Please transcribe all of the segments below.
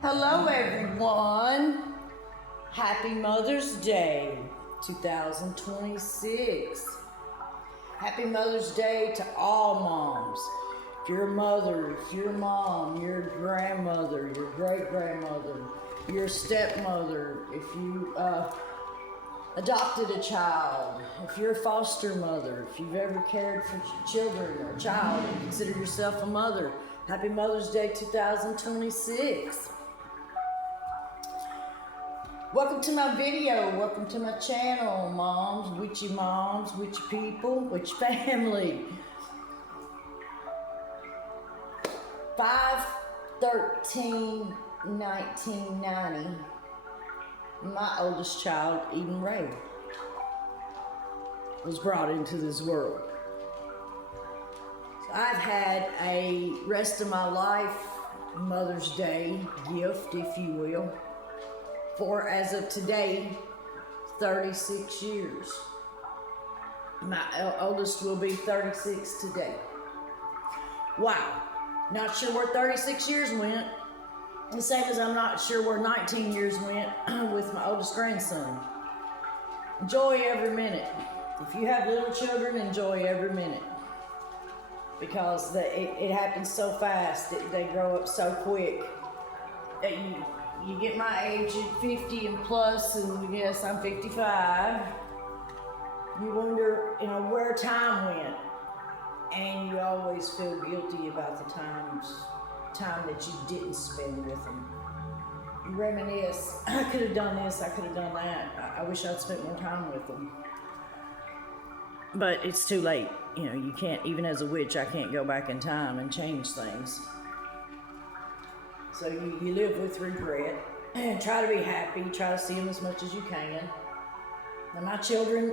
Hello, everyone. Happy Mother's Day 2026. Happy Mother's Day to all moms. If you're a mother, if you're a mom, your grandmother, your great grandmother, your stepmother, if you adopted a child, if you're a foster mother, if you've ever cared for children or a child and consider yourself a mother, happy Mother's Day 2026. Welcome to my video, welcome to my channel, moms, witchy people, witchy family. 5/13/1990, my oldest child, Eden Ray, was brought into this world. So I've had a rest of my life Mother's Day gift, if you will, for, as of today, 36 years. My oldest will be 36 today. Wow. Not sure where 36 years went. The same as I'm not sure where 19 years went with my oldest grandson. Enjoy every minute. If you have little children, enjoy every minute. Because it happens so fast, they grow up so quick that you get my age at 50 and plus, and yes, I'm 55. You wonder, where time went, and you always feel guilty about the time that you didn't spend with them. You reminisce, I could have done this, I could have done that. I wish I'd spent more time with them. But it's too late. You can't, even as a witch, I can't go back in time and change things. So you live with regret and try to be happy, try to see them as much as you can. And my children,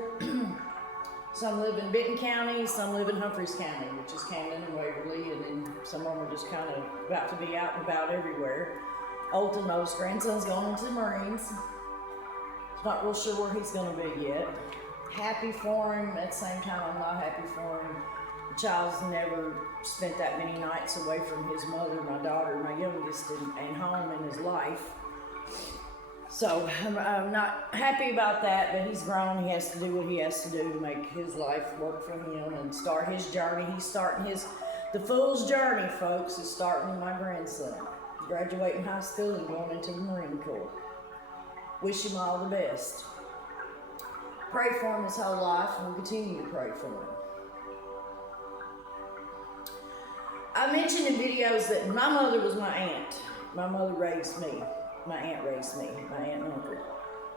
some live in Benton County, some live in Humphreys County, which is Camden and Waverly, and then some of them are just kind of about to be out and about everywhere. Olden, my oldest grandson's going into the Marines. Not real sure where he's going to be yet. Happy for him, at the same time I'm not happy for him. The child's never spent that many nights away from his mother, my daughter, my youngest, and home in his life. So I'm not happy about that, but he's grown. He has to do what he has to do to make his life work for him and start his journey. He's starting the fool's journey, folks, is starting with my grandson. Graduating high school and going into the Marine Corps. Wish him all the best. Pray for him his whole life, and we'll continue to pray for him. I mentioned in videos that my mother was my aunt. My mother raised me. My aunt raised me, my aunt and uncle.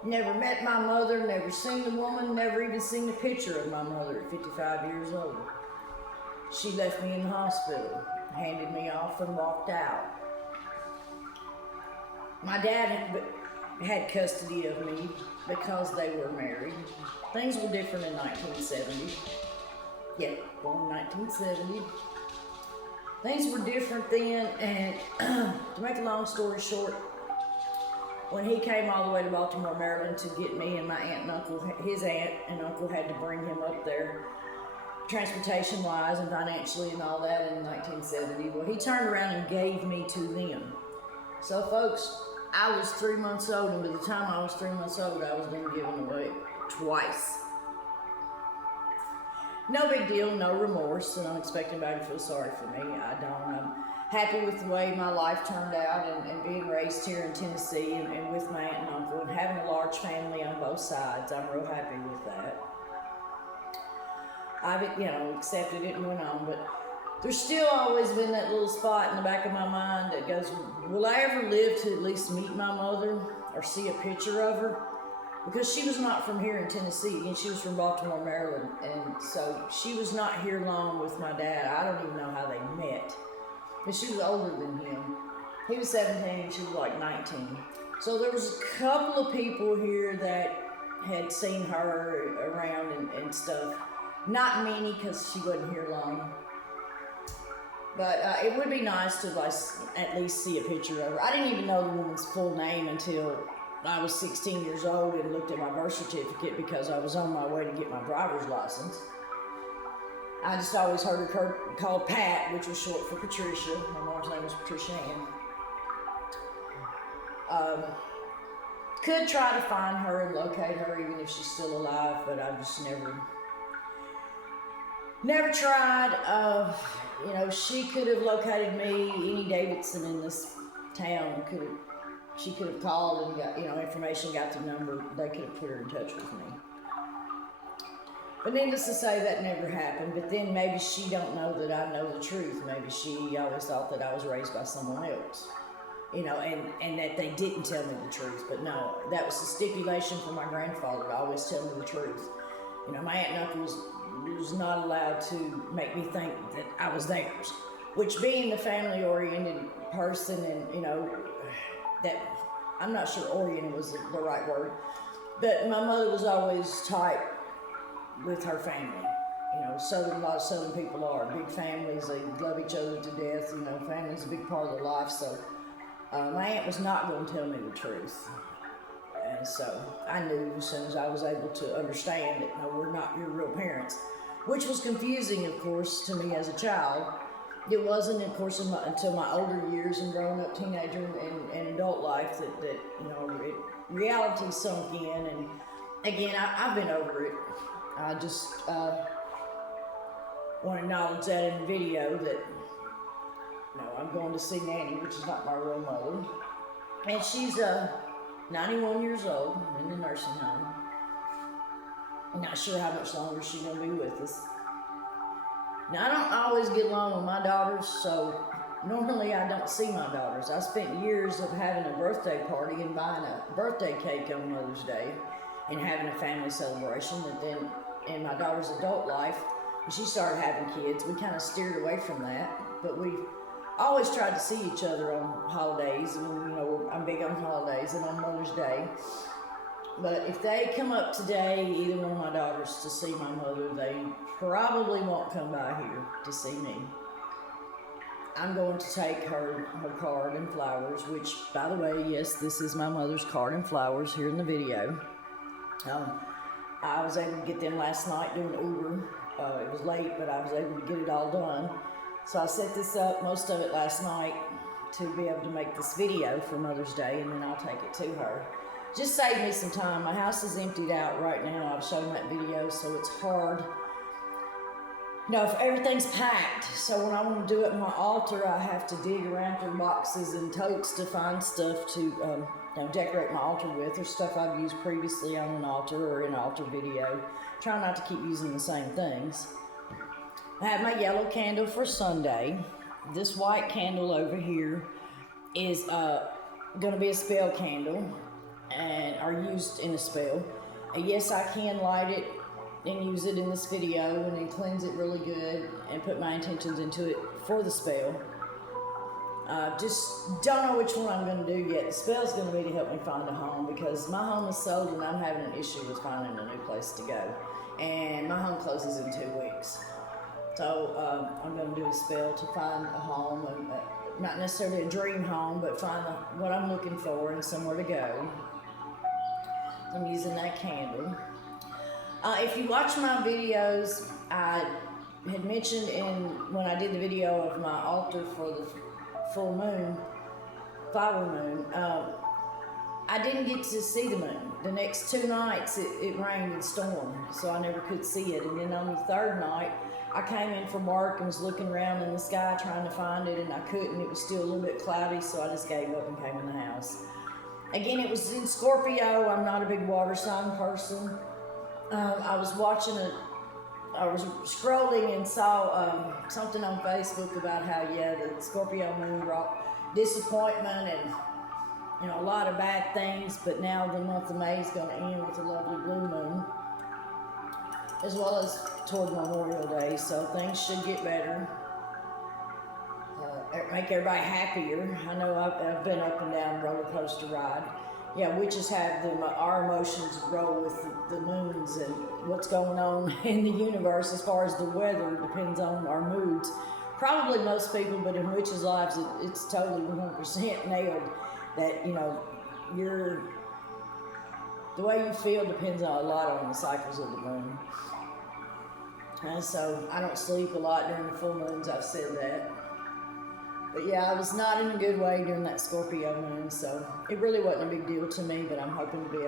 Never met my mother, never seen the woman, never even seen a picture of my mother at 55 years old. She left me in the hospital, handed me off, and walked out. My dad had custody of me because they were married. Things were different in 1970. Yeah, born in 1970. Things were different then, and to make a long story short, when he came all the way to Baltimore, Maryland to get me and my aunt and uncle, his aunt and uncle had to bring him up there, transportation-wise and financially and all that in 1970. Well, he turned around and gave me to them. So, folks, I was 3 months old, and by the time I was 3 months old, I was being given away twice. No big deal, no remorse, and I don't expect anybody to feel sorry for me. I don't. I'm happy with the way my life turned out and being raised here in Tennessee and with my aunt and uncle and having a large family on both sides. I'm real happy with that. I've, accepted it and went on, but there's still always been that little spot in the back of my mind that goes, will I ever live to at least meet my mother or see a picture of her? Because she was not from here in Tennessee, and she was from Baltimore, Maryland, and so she was not here long with my dad. I don't even know how they met, but she was older than him. He was 17, and she was like 19. So there was a couple of people here that had seen her around and stuff. Not many, because she wasn't here long. But it would be nice to at least see a picture of her. I didn't even know the woman's full name until I was 16 years old and looked at my birth certificate because I was on my way to get my driver's license. I just always heard her called Pat, which was short for Patricia. My mom's name was Patricia Ann. Could try to find her and locate her even if she's still alive, but I just never tried. She could have located me. Any Davidson in this town she could have called and got, information, got the number. They could have put her in touch with me. But needless to say, that never happened. But then maybe she don't know that I know the truth. Maybe she always thought that I was raised by someone else. And that they didn't tell me the truth. But no, that was the stipulation for my grandfather to always tell me the truth. My aunt and uncle was not allowed to make me think that I was theirs. Which, being the family-oriented person, and that I'm not sure oriented was the right word, but my mother was always tight with her family. A lot of Southern people are big families. They love each other to death. Family's a big part of their life. So my aunt was not going to tell me the truth. And so I knew as soon as I was able to understand that, no, we're not your real parents, which was confusing, of course, to me as a child. It wasn't, of course, until my older years and growing up teenager and adult life that reality sunk in. And again, I've been over it. I just want to acknowledge that in the video that I'm going to see Nanny, which is not my real mother. And she's 91 years old in the nursing home. I'm not sure how much longer she's going to be with us. Now, I don't always get along with my daughters, so normally I don't see my daughters. I spent years of having a birthday party and buying a birthday cake on Mother's Day and having a family celebration. And then in my daughter's adult life, when she started having kids, we kind of steered away from that. But we always tried to see each other on holidays. I'm big on holidays and on Mother's Day. But if they come up today, either one of my daughters, to see my mother, they probably won't come by here to see me. I'm going to take her card and flowers, which, by the way, yes, this is my mother's card and flowers here in the video. I was able to get them last night doing Uber. It was late, but I was able to get it all done. So I set this up, most of it last night, to be able to make this video for Mother's Day, and then I'll take it to her. Just save me some time. My house is emptied out right now. I've shown that video, so it's hard. If everything's packed, so when I want to do it in my altar, I have to dig around through boxes and totes to find stuff to decorate my altar with, or stuff I've used previously on an altar or in an altar video. Try not to keep using the same things. I have my yellow candle for Sunday. This white candle over here is going to be a spell candle, are used in a spell. Yes, I can light it and use it in this video and then cleanse it really good and put my intentions into it for the spell. Just don't know which one I'm going to do yet. The spell's going to be to help me find a home, because my home is sold and I'm having an issue with finding a new place to go. And my home closes in 2 weeks. So I'm going to do a spell to find a home, not necessarily a dream home, but find what I'm looking for and somewhere to go. I'm using that candle. If you watch my videos, I had mentioned when I did the video of my altar for the full moon, flower moon, I didn't get to see the moon. The next 2 nights it rained and stormed, so I never could see it. And then on the 3rd night, I came in from work and was looking around in the sky trying to find it, and I couldn't. It was still a little bit cloudy, so I just gave up and came in the house. Again, it was in Scorpio. I'm not a big water sign person. I was scrolling and saw something on Facebook about how, the Scorpio moon brought disappointment and a lot of bad things, but now the month of May is going to end with a lovely blue moon, as well as toward Memorial Day, so things should get better. Make everybody happier. I know I've been up and down the roller coaster ride. Witches have our emotions grow with the moons and what's going on in the universe as far as the weather depends on our moods. Probably most people, but in witches' lives, it's totally 100% nailed that, the way you feel depends a lot on the cycles of the moon. And so I don't sleep a lot during the full moons, I've said that. But yeah, I was not in a good way during that Scorpio moon, so it really wasn't a big deal to me, but I'm hoping to be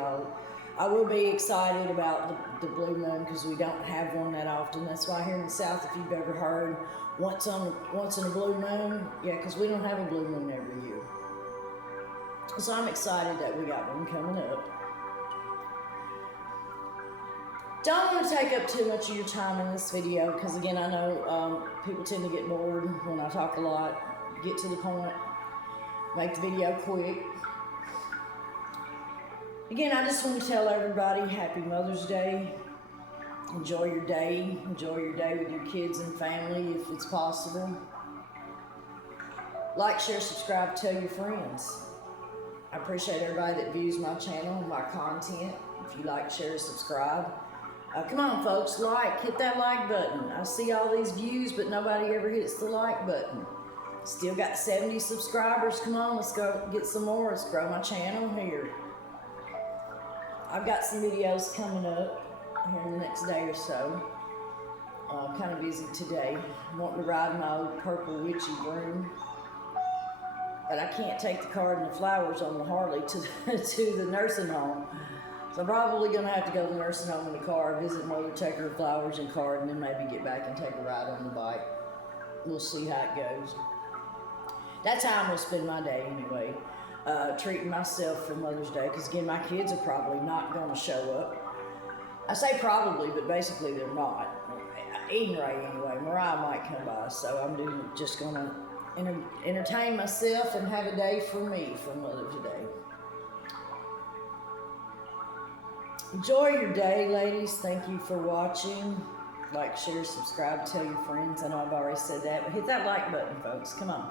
I will be excited about the blue moon because we don't have one that often. That's why here in the South, if you've ever heard, once in a blue moon, yeah, because we don't have a blue moon every year. So I'm excited that we got one coming up. Don't want to take up too much of your time in this video because, again, I know people tend to get bored when I talk a lot. Get to the point, make the video quick. Again, I just want to tell everybody Happy Mother's Day. Enjoy your day. Enjoy your day with your kids and family if it's possible. Like, share, subscribe, tell your friends. I appreciate everybody that views my channel, my content. If you like, share, subscribe. Come on, folks, hit that like button. I see all these views, but nobody ever hits the like button. Still got 70 subscribers. Come on, let's go get some more. Let's grow my channel here. I've got some videos coming up here in the next day or so. I'm kind of busy today. I'm wanting to ride my old purple witchy broom. But I can't take the card and the flowers on the Harley to the nursing home. So I'm probably going to have to go to the nursing home in the car, visit Mother, take her flowers and card, and then maybe get back and take a ride on the bike. We'll see how it goes. That's how I'm going to spend my day anyway, treating myself for Mother's Day, because again, my kids are probably not going to show up. I say probably, but basically they're not. Eden Ray anyway, Mariah might come by, so I'm just going to entertain myself and have a day for me for Mother's Day. Enjoy your day, ladies. Thank you for watching. Like, share, subscribe, tell your friends. I know I've already said that, but hit that like button, folks. Come on.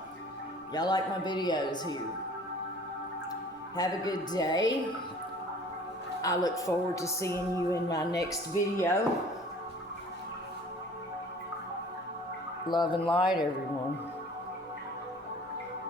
Y'all like my videos here. Have a good day. I look forward to seeing you in my next video. Love and light, everyone.